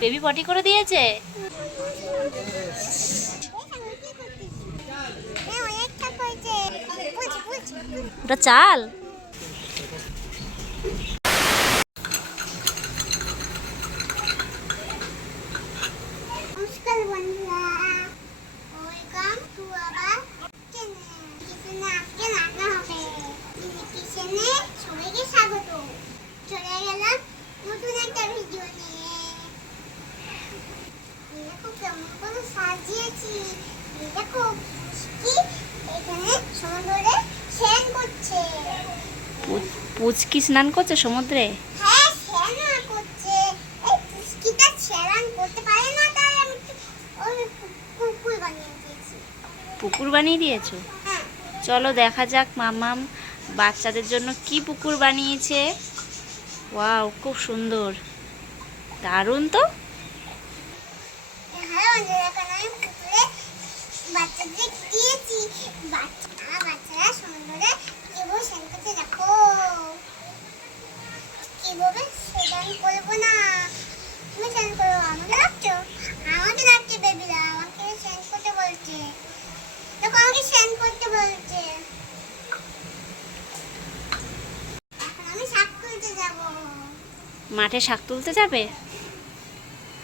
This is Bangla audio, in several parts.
বেবি পটি করে দিয়েছে। ওটা চাল। নমস্কার বন্ধুরা, ওয়েলকাম টু আওয়ার চ্যানেল। কিচেনে আজকে রান্না হবে। কিচেনে সবাইকে স্বাগত। চলে গেলাম নতুন একটা ভিডিও নিয়ে। দেখো কেমন করে সাজিয়েছি। দেখো কি এখানে সমুদ্রে স্নান করছে। পুচকি স্নান করছে সমুদ্রে। হ্যাঁ, স্নান করছে। এই পুচকিটা স্নান করতে পারে না, তাই আমি ওই পুকুর বানিয়ে দিয়েছি। পুকুর বানিয়ে দিয়েছো? হ্যাঁ। চলো দেখা যাক মামাম বাচ্চাদের জন্য কি পুকুর বানিয়েছে। ওয়াও, খুব সুন্দর, দারুণ তো। হ্যাঁ বন্ধুরা, এখন আমি পুকুরে বাচ্চাদের দিয়েছি। বাচ্চারা সমুদ্রে কিভাবে স্নান করতে, দেখো কিভাবে স্নান করবো না। তুমি স্নান করবো, আমাকে ডাকছো, আমাকে ডাকছে বেবিরা, আমাকে স্নান করতে বলছে। দেখো আমাকে স্নান করতে বলছে। এখন আমি শাক তুলতে যাবো। মাঠে শাক তুলতে যাবে?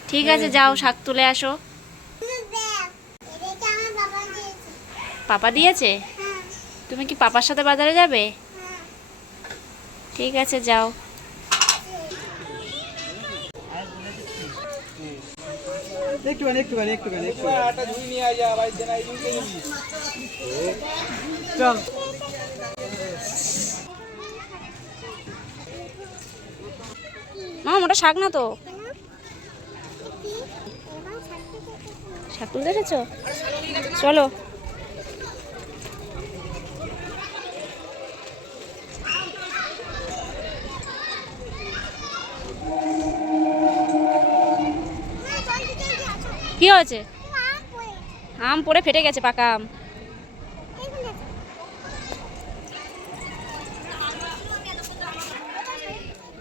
ঠিক আছে, যাও শাক তুলে আসো। এটা আমার বাবা দিয়েছে। পাপা দিয়েছে? হ্যাঁ, তুমি কি পাপার সাথে বাজারে যাবে? হ্যাঁ। ঠিক আছে, যাও। আটা ধুই নিয়ে আয় যা ভাই, দেনা এই নিয়ে চল। মামা ওটা শাক না তো। শাক তুলতে এসেছো? চলো। কি হয়েছে? আম পড়ে ফেটে গেছে, পাকা আম।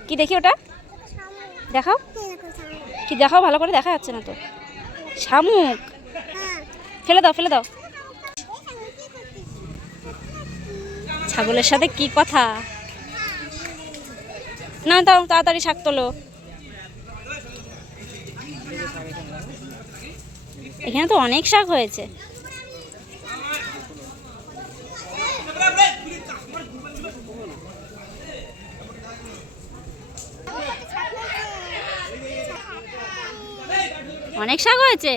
কি দেখি ওটা? দেখাও। কি দেখাও, ভালো করে দেখা যাচ্ছে না তো। শামুক? ফেলে দাও, ফেলে দাও। ছাগলের সাথে কি কথা? না, তাও তাড়াতাড়ি শাক তোলো। এখানে তো অনেক শাক হয়েছে। অনেক শাক হয়েছে।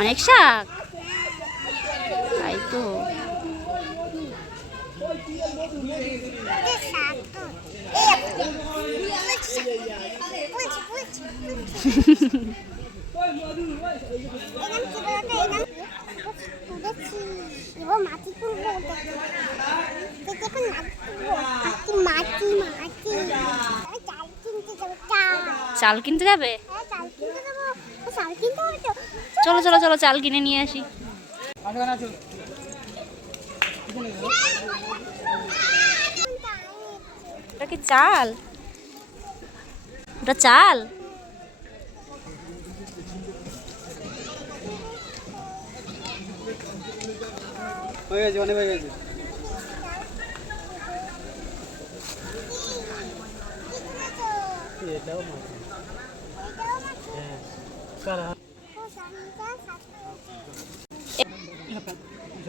অনেক শাক, তাই তো। মাটি তুলবো, মাটি মাটি চাল কিনতে যাবো। চাল কিনতে যাবে? চাল কিনতে যাবো, চাল কিনতে হবে তো। চলো চলো চলো, চাল কিনে নিয়ে আসি। ওটা কি চাল? ওটা চাল? হয়ে গেছে, অনেক হয়ে গেছে। এটাও মাছ।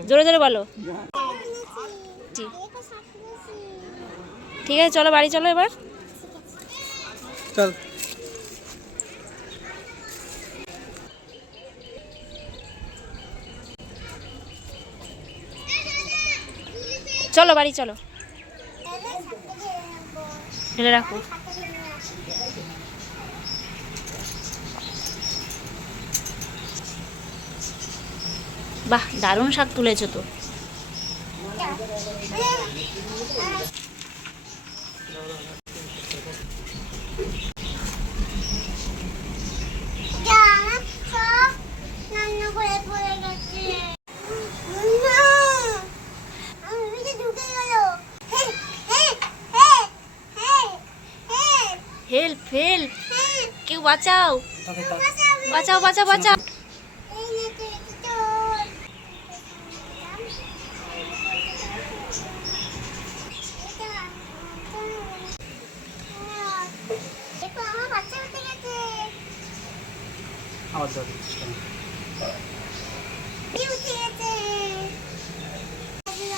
জোরে জোরে বলো। ঠিক আছে, চলো বাড়ি চলো এবার। চল। চলো বাড়ি চলো। ঢেলে রাখো। বাহ, দারুণ শাক তুলেছো তো। কেউ বাঁচাও, বাঁচাও বাঁচাও বাঁচাও। এই নে তুই একটু তোর। দেখো আমার বাচ্চা উঠে গেছে। আবার জল দিচ্ছিস কেন? কি উঠে গেছে?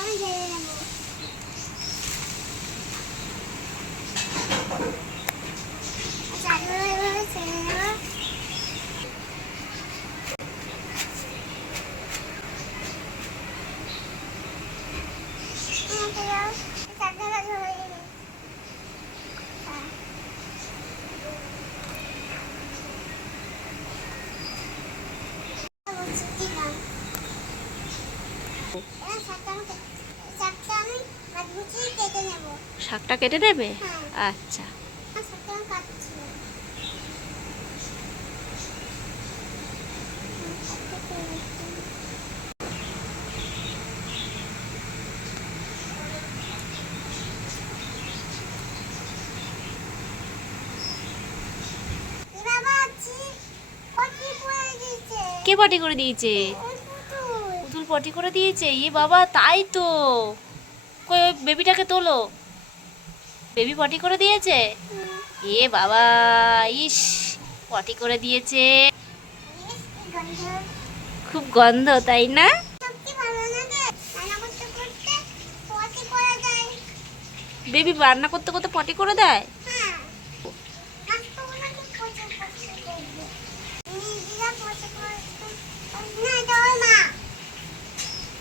আমি ঢেলে নেবো। আচ্ছা, এভাবে ছেড়ে নেবো। আমাকে দাও। চারটে ভালো হয়ে গেছে। দিলাম। এবার শাকটা আমি হাত গুছিয়ে কেটে নেবো। শাকটা কেটে নেবে? হ্যাঁ। আচ্ছা। শাকটা আমি কাটছি। এ বাবা, পটি পড়ে গেছে। কে পটি করে দিয়েছে? ওই পুতুল। পুতুল পটি করে দিয়েছে? ই বাবা, তাই তো। কই ওই বেবিটাকে তোলো। বেবি পটি করে দিয়েছে? এ বাবা, ইস, পটি করে দিয়েছে। ইস, কি গন্ধ। খুব গন্ধ, তাই না? সত্যি ভালো লাগে। রান্না করতে করতে পটি করে দেয়। বেবি রান্না করতে করতে পটি করে দেয়? হ্যাঁ। মাছগুলো কি পচে পচে করবে। নিজেরা পচে পচে। না, এটা ওর মা।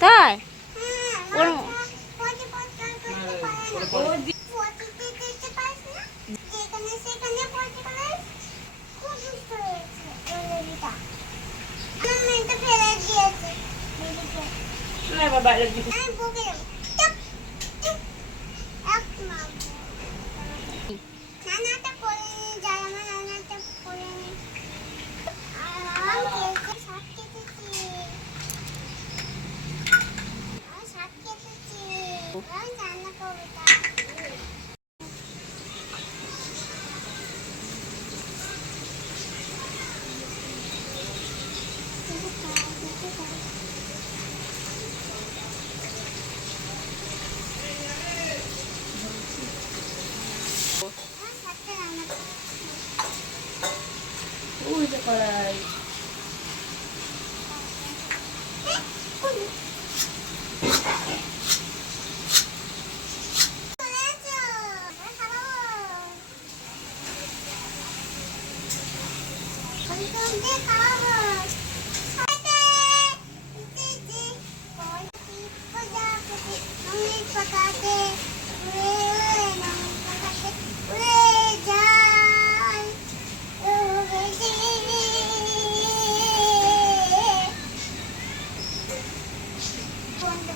তাই? হ্যাঁ, ওর পটি পচে করতে পারে না। পটিতে দিতে পারিস না? যেখানে সেখানে পটি করে। খুব দুষ্ট হয়েছে ওই বেবিটা। আমার মেয়েটা ফেলে দিয়েছে বেবিকে। আমি বকে দেবো। চুপ, চুপ। এক মারবো। রান্নাটা করে নি, যাই আমার রান্নাটা করে নি। শাক কেটেছি। আমি শাক কেটেছি। আমি রান্না করবো তা। আমার শাকটা রান্না করবো। ওই যে কড়াই। বন্ধ।